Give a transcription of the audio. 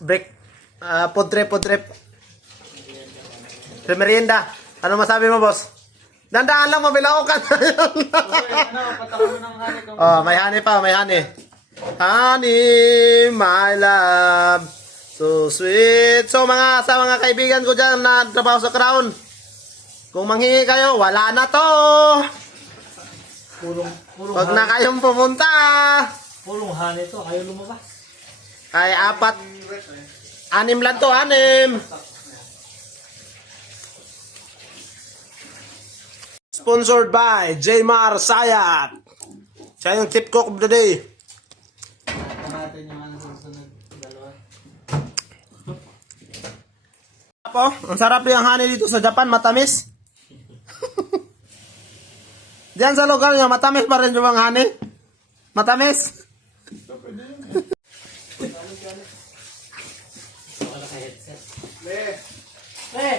break. Food trip, food trip. Merienda. Ano masabi mo, boss? Dandaan lang, mabilao ka. Oh, may honey pa, may honey. Honey, my love. So sweet. So sa mga kaibigan ko dyan na trabaho sa Crown, kung manghingi kayo, wala na to. Huwag na kayong pumunta. Pulong honey to, ayaw lumabas. Kay 6 lang to, 6. Sponsored by Jmar Sayat. Siya yung tip cook of the day. Natin yung ano susunod. Dalawa. Po, ang sarap yung honey dito sa Japan, matamis. Diyan sa lugar nyo, matamis pa rin yung mga honey. Matamis. Wala ka headset. Le. Eh!